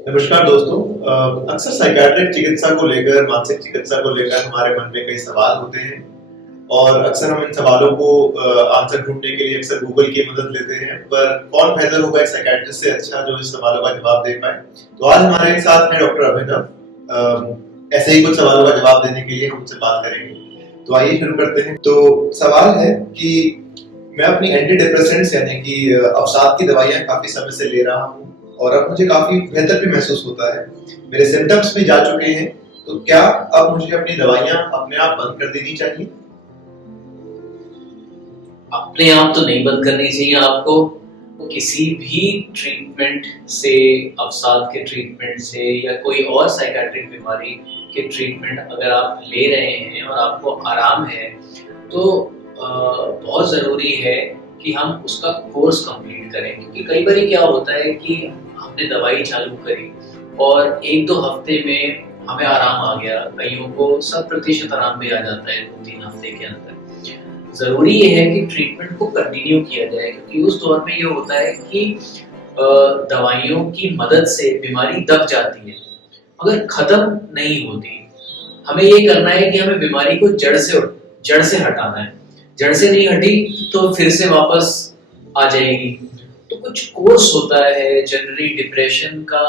नमस्कार दोस्तों। अक्सर साइकियाट्रिक चिकित्सा को लेकर, मानसिक चिकित्सा को लेकर हमारे मन में कई सवाल होते हैं और अक्सर हम इन सवालों को आंसर ढूंढने के लिए अक्सर गूगल की मदद लेते हैं। पर कौन बेहतर होगा एक साइकियाट्रिस्ट से अच्छा जो इस सवालों का जवाब दे पाए। तो आज हमारे साथ हैं डॉक्टर अभिनव। ऐसे ही कुछ सवालों का जवाब देने के लिए हम उनसे बात करेंगे। तो आइए शुरू करते हैं। तो सवाल है कि मैं अपनी एंटी डिप्रेसेंट्स यानी कि अवसाद की दवाइयां काफी समय से ले रहा हूँ और अब मुझे काफी बेहतर भी महसूस होता है। मेरे सिम्टम्स भी जा चुके हैं। तो क्या अब मुझे अपनी दवाइयां अपने आप बंद कर देनी चाहिए? अपने आप तो नहीं बंद करनी चाहिए आपको। किसी भी ट्रीटमेंट से, अवसाद के ट्रीटमेंट से या कोई और साइकेट्रिक बीमारी के ट्रीटमेंट अगर आप ले रहे हैं और आपको आराम है तो बहुत ज़रूरी है कि हम उसका कोर्स कंप्लीट करें। क्योंकि कई बार क्या होता है कि हमने दवाई चालू करी और 1-2 हफ्ते में हमें आराम आ गया, कईयों को 100% आराम भी आ जाता है 2-3 हफ्ते के अंदर। ज़रूरी ये है कि ट्रीटमेंट को कंटिन्यू किया जाए, क्योंकि उस दौर में ये होता है कि दवाइयों की मदद से बीमारी दब जाती है मगर ख़त्म नहीं होती। हमें ये करना है कि हमें बीमारी को जड़ से हटाना है। जड़ से नहीं हटी तो फिर से वापस आ जाएगी। तो कुछ कोर्स होता है जनरली डिप्रेशन का।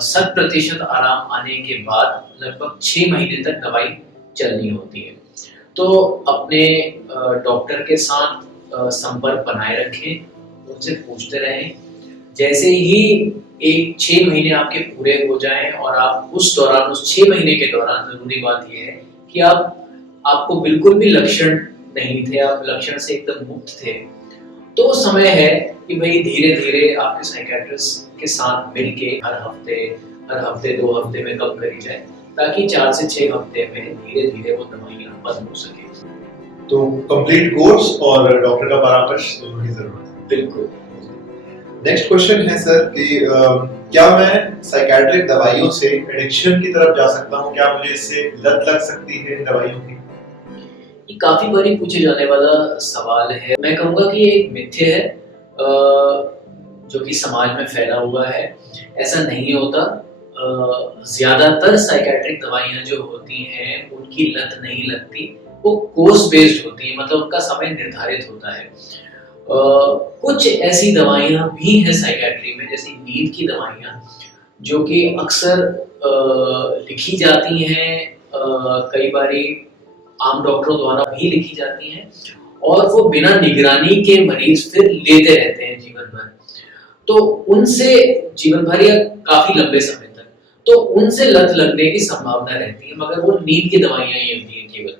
100% आराम आने के बाद लगभग 6 महीने तक दवाई चलनी होती है। तो अपने डॉक्टर के साथ संपर्क बनाए रखें, उनसे पूछते रहें। जैसे ही 6 महीने आपके पूरे हो जाएं और आप उस 6 महीने के दौरान ज़रूरी बात यह है कि आपको बिल्कुल भी लक्षण नहीं थे, आप लक्षण से एकदम मुक्त थे, तो समय है कि भाई धीरे-धीरे आपके साइकियाट्रिस्ट के साथ मिलके हर हफ्ते 2 हफ्ते में कम करी जाए, ताकि 4 से 6 हफ्ते में धीरे-धीरे वो दवाइयाँ बंद हो सके। तो कंप्लीट कोर्स और डॉक्टर का परामर्श दोनों की जरूरत है। बिल्कुल। नेक्स्ट क्वेश्चन है सर कि क्या मैं साइकियाट्रिक दवाइयों से एडिक्शन की तरफ जा सकता हूँ? क्या मुझे इससे लत लग सकती है इन दवाइयों की? ये काफी बारी पूछे जाने वाला सवाल है। मैं कहूँगा कि ये एक मिथ्य है जो कि समाज में फैला हुआ है। ऐसा नहीं होता। ज़्यादातर साइकियाट्रिक दवाइयाँ जो होती हैं उनकी लत नहीं लगती, वो कोर्स बेस्ड होती है, मतलब उनका समय निर्धारित होता है। कुछ ऐसी दवाइयाँ भी हैं साइकियाट्री में, जैसे नींद की दवाइयाँ, जो कि अक्सर लिखी जाती हैं, कई बारी आम डॉक्टरों द्वारा भी लिखी जाती हैं और वो बिना निगरानी के मरीज फिर लेते रहते हैं जीवन भर। तो उनसे जीवन भर या काफी लंबे समय तक, तो उनसे लत लगने की संभावना रहती है, मगर वो नींद की दवाइयाँ ही होती हैं केवल।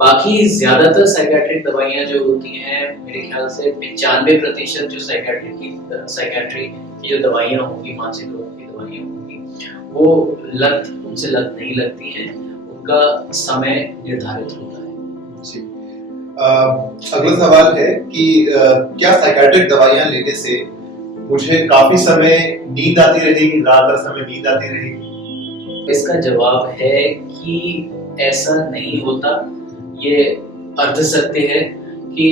बाकी ज्यादातर साइकियाट्रिक दवाइयाँ जो होती हैं, मेरे ख्याल से 95% जो साइकियाट्री की जो दवाइयाँ होंगी, मानसिक रोग की दवाइयाँ होंगी, वो उनसे लत नहीं लगती हैं, उनका समय निर्धारित होता है। जी। अगला सवाल है कि क्या साइकियाट्रिक दवाइयाँ लेने से मुझे काफी समय नींद आती रहेगी, ज्यादातर समय नींद आती रहेगी? इसका जवाब है कि ऐसा नहीं होता। ये अर्ध सत्य है कि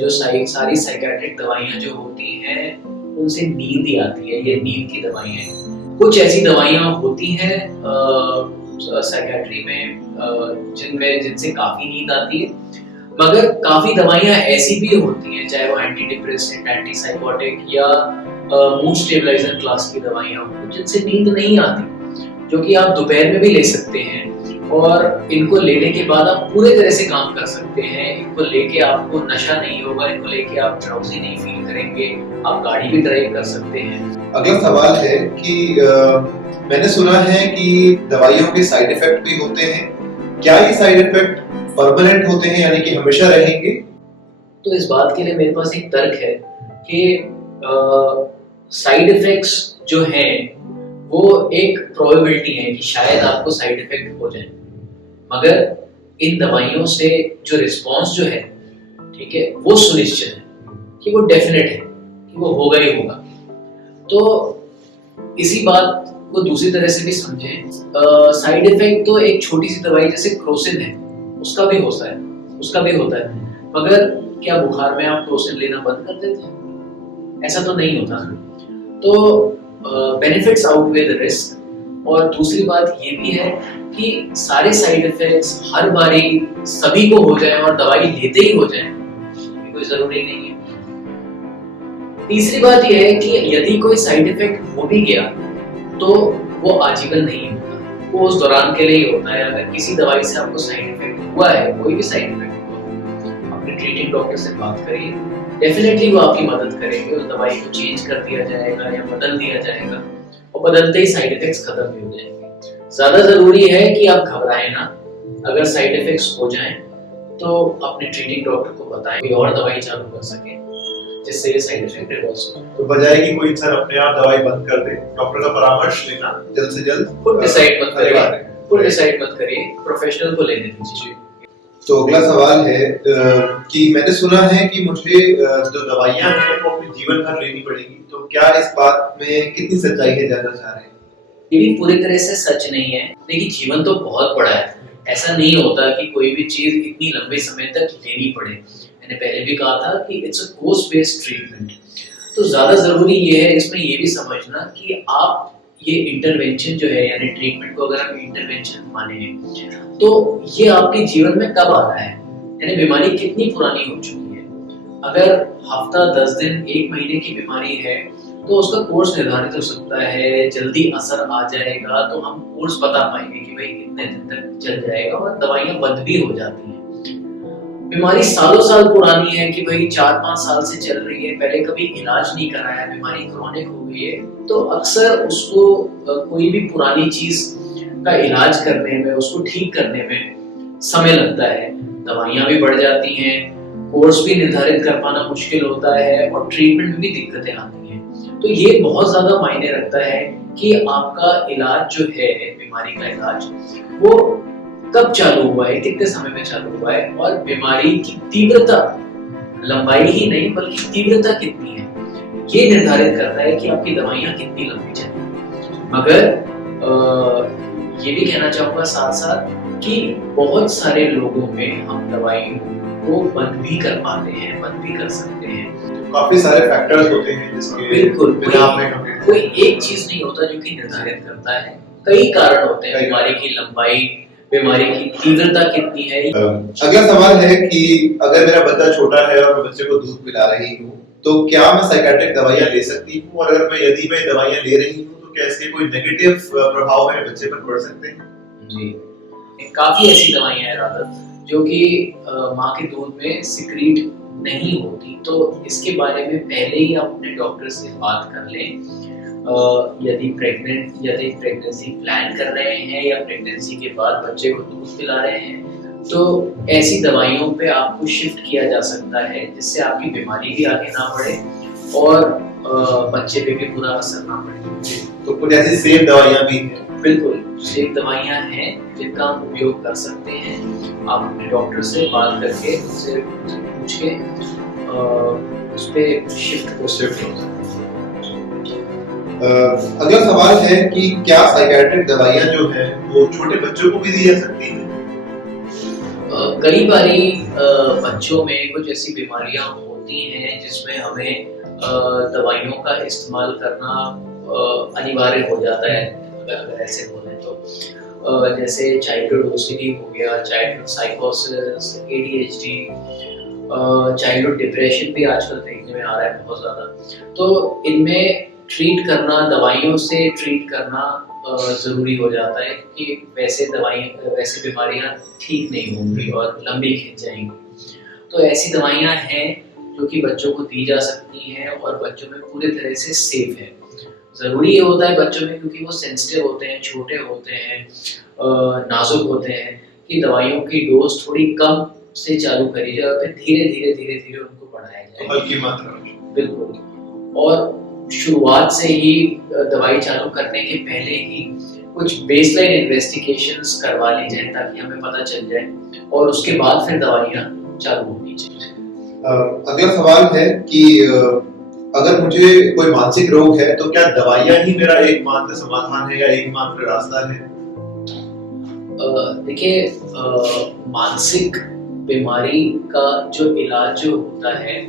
जो सारी साइकियाट्रिक दवाइयाँ जो होती हैं उनसे नींद ही आती है, ये नींद की दवाइयाँ हैं। कुछ ऐसी दवाइयाँ होती हैं साइकियाट्री में जिनसे काफी नींद आती है, मगर काफी दवाइयाँ ऐसी भी होती हैं, चाहे वो एंटी डिप्रेसेंट, एंटी साइकोटिक या मूड स्टेबलाइजर क्लास की दवाइयाँ हों, जिनसे नींद नहीं आती, जो कि आप दोपहर में भी ले सकते हैं और इनको लेने के बाद आप पूरे तरह से काम कर सकते हैं। इनको लेके आपको नशा नहीं होगा, इनको लेके आप ड्राउजी नहीं फील करेंगे, आप गाड़ी भी ड्राइव कर सकते हैं। अगला सवाल है कि मैंने सुना है कि दवाइयों के साइड इफेक्ट भी होते हैं। क्या ये साइड इफेक्ट परमानेंट होते हैं, यानी कि हमेशा रहेंगे? तो इस बात के लिए मेरे पास एक तर्क है कि साइड इफेक्ट्स जो हैं वो एक प्रोबेबिलिटी है कि शायद आपको साइड इफेक्ट हो जाए, मगर इन दवाइयों से जो रिस्पॉन्स जो है, ठीक है, वो सुनिश्चित है कि वो डेफिनेट है कि वो होगा ही होगा। तो इसी बात को दूसरी तरह से भी समझें। साइड इफेक्ट तो एक छोटी सी दवाई जैसे क्रोसिन है, उसका भी होता है, मगर क्या बुखार में आप क्रोसिन लेना बंद कर देते हैं? ऐसा तो नहीं होता। तो बेनिफिट्स आउटवे द रिस्क। और दूसरी बात ये भी है कि सारे साइड इफेक्ट्स हर बारी सभी को हो जाए और दवाई लेते ही हो जाए, ये कोई जरूरी नहीं है। तीसरी बात यह है कि यदि कोई साइड इफेक्ट हो भी गया तो वो आजीवन नहीं होता, वो उस दौरान के लिए ही होता है। अगर किसी दवाई से आपको साइड इफेक्ट हुआ है, कोई भी साइड इफेक्ट हुआ, अपने ट्रीटिंग डॉक्टर से बात करिए, डेफिनेटली वो आपकी मदद करेंगे। उस दवाई को चेंज कर दिया जाएगा या बदल दिया जाएगा, और बदलते ही साइड इफेक्ट्स खत्म भी हो जाएंगे। ज्यादा जरूरी है कि आप घबराएं ना, अगर साइड इफेक्ट्स हो जाएं तो अपने ट्रीटिंग डॉक्टर को बताएं, कोई और दवाई चालू कर सके जिससे ये साइड इफेक्ट रिवर्स हो। तो बजाय कि कोई इंसान अपने आप दवाई बंद कर दे, डॉक्टर का परामर्श लेना जल्द से जल्द। खुद डिसाइड मत करिए, खुद डिसाइड मत करिए, प्रोफेशनल को लेने दीजिए। तो अगला सवाल है कि मैंने सुना है कि मुझे जो दवाइयां हैं वो अपने जीवन भर लेनी पड़ेगी, तो क्या इस बात में कितनी सच्चाई है, जानना चाह रहे हैं। ये भी पूरी तरह से सच नहीं है। देखिए, जीवन तो बहुत बड़ा है, ऐसा नहीं होता कि कोई भी चीज इतनी लंबे समय तक लेनी पड़े। मैंने पहले भी कहा था कि it's a course based treatment. तो ज्यादा जरूरी ये है इसमें ये भी समझना कि आप ये इंटरवेंशन जो है, यानी ट्रीटमेंट को अगर आप इंटरवेंशन माने तो ये आपके जीवन में कब आता है, यानी बीमारी कितनी पुरानी हो चुकी है। अगर हफ्ता 10 दिन 1 महीने की बीमारी है तो उसका कोर्स निर्धारित हो सकता है, जल्दी असर आ जाएगा तो हम कोर्स बता पाएंगे कि भाई कितने दिन तक चल जाएगा, और दवाइयां बंद भी हो जाती हैं। बीमारी सालों साल पुरानी है कि भाई 4-5 साल से चल रही है, पहले कभी इलाज नहीं कराया, बीमारी क्रॉनिक हो गई है, तो अक्सर उसको कोई भी पुरानी चीज का इलाज करने में, उसको ठीक करने में समय लगता है, दवाइयां भी बढ़ जाती हैं, कोर्स भी निर्धारित कर पाना मुश्किल होता है, और ट्रीटमेंट में भी दिक्कतें आती हैं। तो ये बहुत ज्यादा मायने रखता है कि आपका इलाज जो है, बीमारी का इलाज, वो कब चालू हुआ है, कितने समय में चालू हुआ है, और बीमारी की तीव्रता, लंबाई ही नहीं बल्कि तीव्रता कितनी है, ये निर्धारित करता है कि आपकी दवाइयां कितनी लंबी चलेंगी। मगर ये भी कहना चाहूंगा साथ साथ कि बहुत सारे लोगों में हम दवाइयों को बंद भी कर पाते हैं, बंद भी कर सकते हैं। काफी सारे फैक्टर्स होते हैं जिसके बिल्कुल, में कोई एक चीज नहीं होता जो कि निर्धारित करता है, कई कारण होते हैं। बीमारी की लंबाई, बीमारी की तीव्रता कितनी है। अगला सवाल है कि अगर मेरा बच्चा छोटा है और मैं बच्चे को दूध पिला रही हूँ, तो क्या मैं साइकियाट्रिक दवाइयाँ ले सकती हूँ, और अगर यदि मैं दवाइयाँ ले रही हूँ तो क्या इसके कोई नेगेटिव प्रभाव मेरे बच्चे पर पड़ सकते हैं। जी, काफी ऐसी दवाइयाँ हैं राधा जो कि माँ के दूध में सिक्रीट नहीं होती, तो इसके बारे में पहले ही आप अपने डॉक्टर से बात कर लें। यदि प्रेगनेंसी प्लान कर रहे हैं या प्रेगनेंसी के बाद बच्चे को दूध पिला रहे हैं, तो ऐसी दवाइयों पे आपको शिफ्ट किया जा सकता है जिससे आपकी बीमारी भी आगे ना बढ़े और बच्चे पे भी बुरा असर ना पड़े। तो कुछ ऐसी सेफ दवाइयाँ भी हैं। बिल्कुल, सेफ दवाइयाँ हैं जिनका हम उपयोग कर सकते हैं। आप अपने डॉक्टर से बात करके, उससे पूछ के उस पे शिफ्ट हो सकते हैं। अगला सवाल है कि क्या साइकियाट्रिक दवाइयाँ जो है वो छोटे बच्चों को भी दी जा सकती हैं। कई बारी बच्चों में कुछ ऐसी बीमारियां होती हैं जिसमें हमें दवाइयों का इस्तेमाल करना अनिवार्य हो जाता है, अगर ऐसे बोलें तो। जैसे चाइल्डहुड ओसीडी हो गया, चाइल्डहुड साइकोसिस, ADHD, चाइल्डहुड डिप्रेशन भी आजकल देखने में आ रहा है बहुत ज़्यादा। तो इनमें ट्रीट करना, दवाइयों से ट्रीट करना ज़रूरी हो जाता है, क्योंकि वैसे बीमारियां ठीक नहीं होंगी और लंबी खिंच जाएंगी। तो ऐसी दवाइयां हैं जो कि बच्चों को दी जा सकती हैं और बच्चों में पूरी तरह से सेफ है। ज़रूरी ये होता है बच्चों में, क्योंकि वो सेंसिटिव होते हैं, छोटे होते हैं, नाजुक होते हैं, कि दवाइयों की डोज थोड़ी कम से चालू करी जाए, फिर धीरे धीरे उनको बढ़ाया जाए, हल्की मात्रा में। बिल्कुल। और शुरुआत से ही दवाई चालू करने के पहले ही कुछ बेसलाइन इन्वेस्टिगेशंस करवा ली जाए ताकि हमें पता चल जाए, और उसके बाद फिर दवाइयाँ चालू होनी चाहिए। अगला सवाल है कि अगर मुझे कोई मानसिक रोग है तो क्या दवाइयाँ ही मेरा एकमात्र समाधान है या एकमात्र रास्ता है। देखिए, मानसिक बीमारी का जो इलाज जो होता है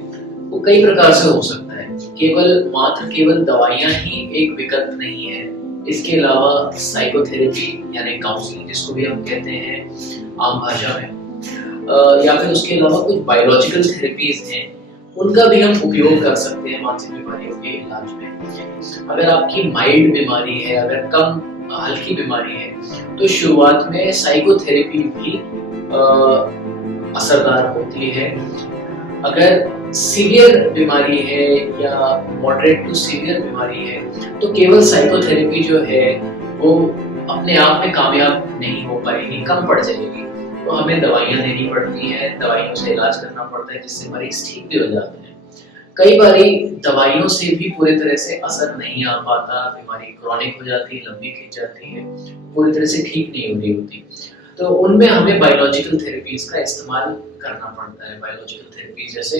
वो कई प्रकार से हो सकता है। केवल दवाइयां ही एक विकल्प नहीं है। इसके अलावा साइकोथेरेपी यानी काउंसलिंग जिसको भी हम कहते हैं आम भाषा में, या फिर उसके अलावा कुछ बायोलॉजिकल थेरेपीज हैं, उनका भी हम उपयोग कर सकते हैं मानसिक बीमारियों के इलाज में। अगर आपकी माइल्ड बीमारी है, अगर कम हल्की बीमारी है, तो शुरुआत में साइकोथेरेपी भी असरदार होती है। अगर सीवियर बीमारी है या मॉडरेट टू सीवियर बीमारी है, तो केवल साइकोथेरेपी जो है वो अपने आप में कामयाब नहीं हो पाएगी, कम पड़ जाएगी। तो हमें दवाइयाँ देनी पड़ती हैं, दवाइयों से इलाज करना पड़ता है, जिससे मरीज ठीक भी हो जाते हैं। कई बारी दवाइयों से भी पूरी तरह से असर नहीं आ पाता, बीमारी क्रॉनिक हो जाती है, लंबी खिंच जाती है, पूरी तरह से ठीक नहीं हो रही होती। तो उनमें हमें बायोलॉजिकल थेरेपीज का इस्तेमाल करना पड़ता है। बायोलॉजिकल थेरेपी जैसे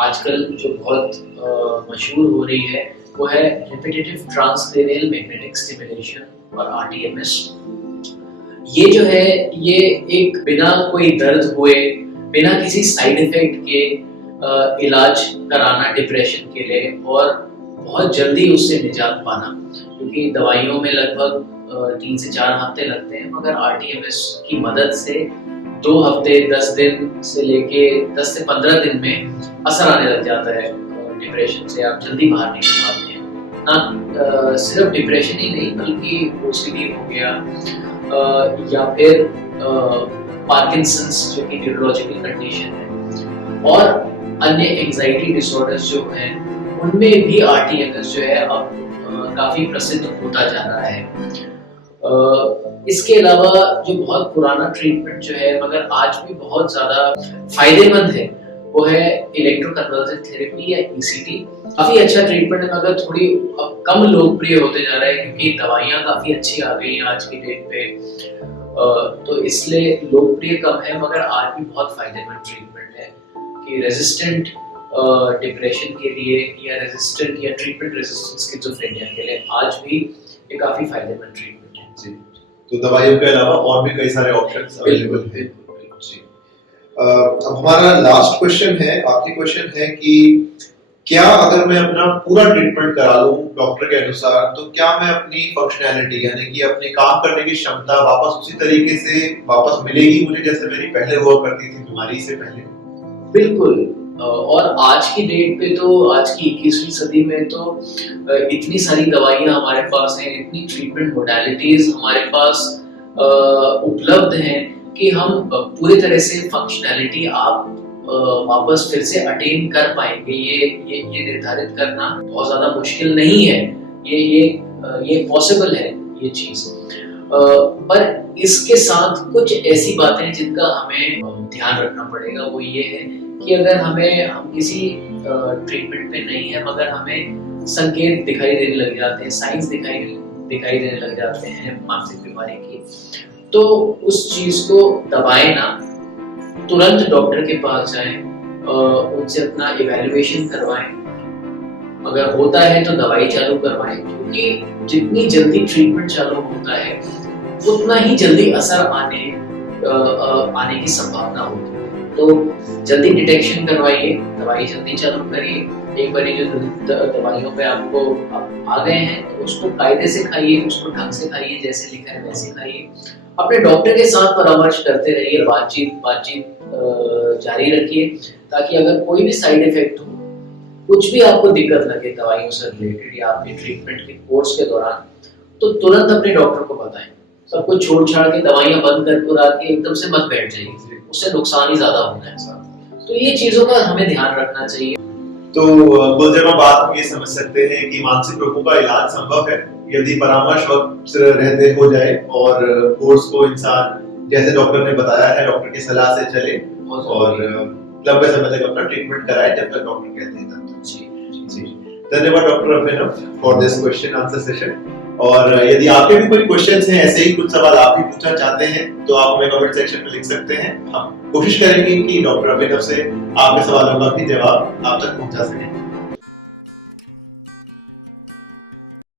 आजकल जो बहुत मशहूर हो रही है वो है रिपीटेटिव ट्रांसक्रेनियल मैग्नेटिक स्टिमुलेशन और आरटीएमएस। ये जो है ये एक बिना कोई दर्द हुए, बिना किसी साइड इफेक्ट के इलाज कराना डिप्रेशन के लिए, और बहुत जल्दी उससे निजात पाना, क्योंकि दवाइयों में लगभग 3 से 4 हफ्ते लगते हैं, मगर आरटीएमएस की मदद से 2 हफ्ते 10 दिन से लेके 10 से 15 दिन में असर आने लग जाता है। डिप्रेशन से आप जल्दी बाहर निकल पाते हैं। ना सिर्फ डिप्रेशन ही नहीं, बल्कि ओसीडी हो गया, या फिर पार्किंसंस जो कि न्यूरोलॉजिकल कंडीशन है, और अन्य एंजाइटी डिसऑर्डर्स जो हैं, उनमें भी आरटीएमएस जो है अब काफी प्रसिद्ध होता जा रहा है। इसके अलावा जो बहुत पुराना ट्रीटमेंट जो है मगर आज भी बहुत ज्यादा फायदेमंद है, वो है इलेक्ट्रोकन्वल्सिव थेरेपी या ईसीटी। काफी अच्छा ट्रीटमेंट है, मगर थोड़ी कम लोकप्रिय होते जा रहा है, क्योंकि दवाइयाँ काफी अच्छी आ गई हैं आज की डेट पे, तो इसलिए लोकप्रिय कम है, मगर आज भी बहुत फायदेमंद ट्रीटमेंट है कि रेजिस्टेंट डिप्रेशन के लिए या रेजिस्टेंट या ट्रीटमेंट रेजिस्टेंट स्किज़ोफ्रेनिया के लिए आज भी ये काफी फायदेमंद ट्रीटमेंट है। जी, तो दवाइयों के अलावा और भी कई सारे ऑप्शंस अवेलेबल हैं। जी, अब हमारा लास्ट क्वेश्चन है, आखिरी क्वेश्चन है कि क्या अगर मैं अपना पूरा ट्रीटमेंट करा लूं डॉक्टर के अनुसार, तो क्या मैं अपनी फंक्शनैलिटी यानी कि अपने काम करने की क्षमता वापस उसी तरीके से वापस मिलेगी मुझे जैसे मेरी पहले हुआ करती थी बीमारी से पहले? बिल्कुल। और आज की डेट पे तो, आज की 21वीं सदी में तो इतनी सारी दवाइयाँ हमारे पास हैं, इतनी ट्रीटमेंट मोडालिटीज हमारे पास उपलब्ध हैं कि हम पूरी तरह से फंक्शनैलिटी आप वापस फिर से अटेन कर पाएंगे। ये निर्धारित करना बहुत ज्यादा मुश्किल नहीं है, ये पॉसिबल है ये चीज। पर इसके साथ कुछ ऐसी बातें हैं जिनका हमें ध्यान रखना पड़ेगा। वो ये है कि अगर हम किसी ट्रीटमेंट में नहीं है, मगर हमें संकेत दिखाई देने लग जाते हैं, साइंस दिखाई देने लग जाते हैं मानसिक बीमारी की, तो उस चीज को दबाए ना, तुरंत डॉक्टर के पास जाएं, उनसे अपना इवैल्यूएशन करवाएं। अगर होता है तो दवाई चालू करवाएं, क्योंकि जितनी जल्दी ट्रीटमेंट चालू होता है उतना ही जल्दी असर आने की संभावना होती है। तो जल्दी डिटेक्शन करवाइए, दवाई जल्दी चालू करिए। एक बार जो दवाइयों पे आपको आ गए हैं तो उसको कायदे से खाइए, उसको ढंग से खाइए, जैसे लिखा है वैसे खाइए। अपने डॉक्टर के साथ परामर्श करते रहिए, बातचीत जारी रखिए, ताकि अगर कोई भी साइड इफेक्ट हो, कुछ भी आपको दिक्कत लगे दवाइयों से रिलेटेड या आपके ट्रीटमेंट के कोर्स के दौरान, तो तुरंत अपने डॉक्टर को बताएं। सब कुछ छोड़ छाड़ के दवाइयां बंद कर एकदम से मत बैठ जाइए, उससे नुकसान ही ज्यादा होता है। तो ये चीजों का हमें ध्यान रखना चाहिए। तो कुल जगह बात हम ये समझ सकते हैं कि मानसिक रोगों का इलाज संभव है यदि परामर्श वक्त रहते हो जाए और कोर्स को इंसान जैसे डॉक्टर ने बताया है डॉक्टर की सलाह से चले और लंबे समय तक अपना ट्रीटमेंट कराए जब तक डॉक्टर कहते हैं तब तक। जी, धन्यवाद doctor Abhinav for this question answer session. और यदि आपके भी कोई क्वेश्चंस हैं, ऐसे ही कुछ सवाल आप भी पूछना चाहते हैं, तो आप हमें कमेंट सेक्शन में लिख सकते हैं। हम कोशिश करेंगे कि डॉक्टर अभिनव से आपके सवालों का भी जवाब आप तक पहुंचा सकें।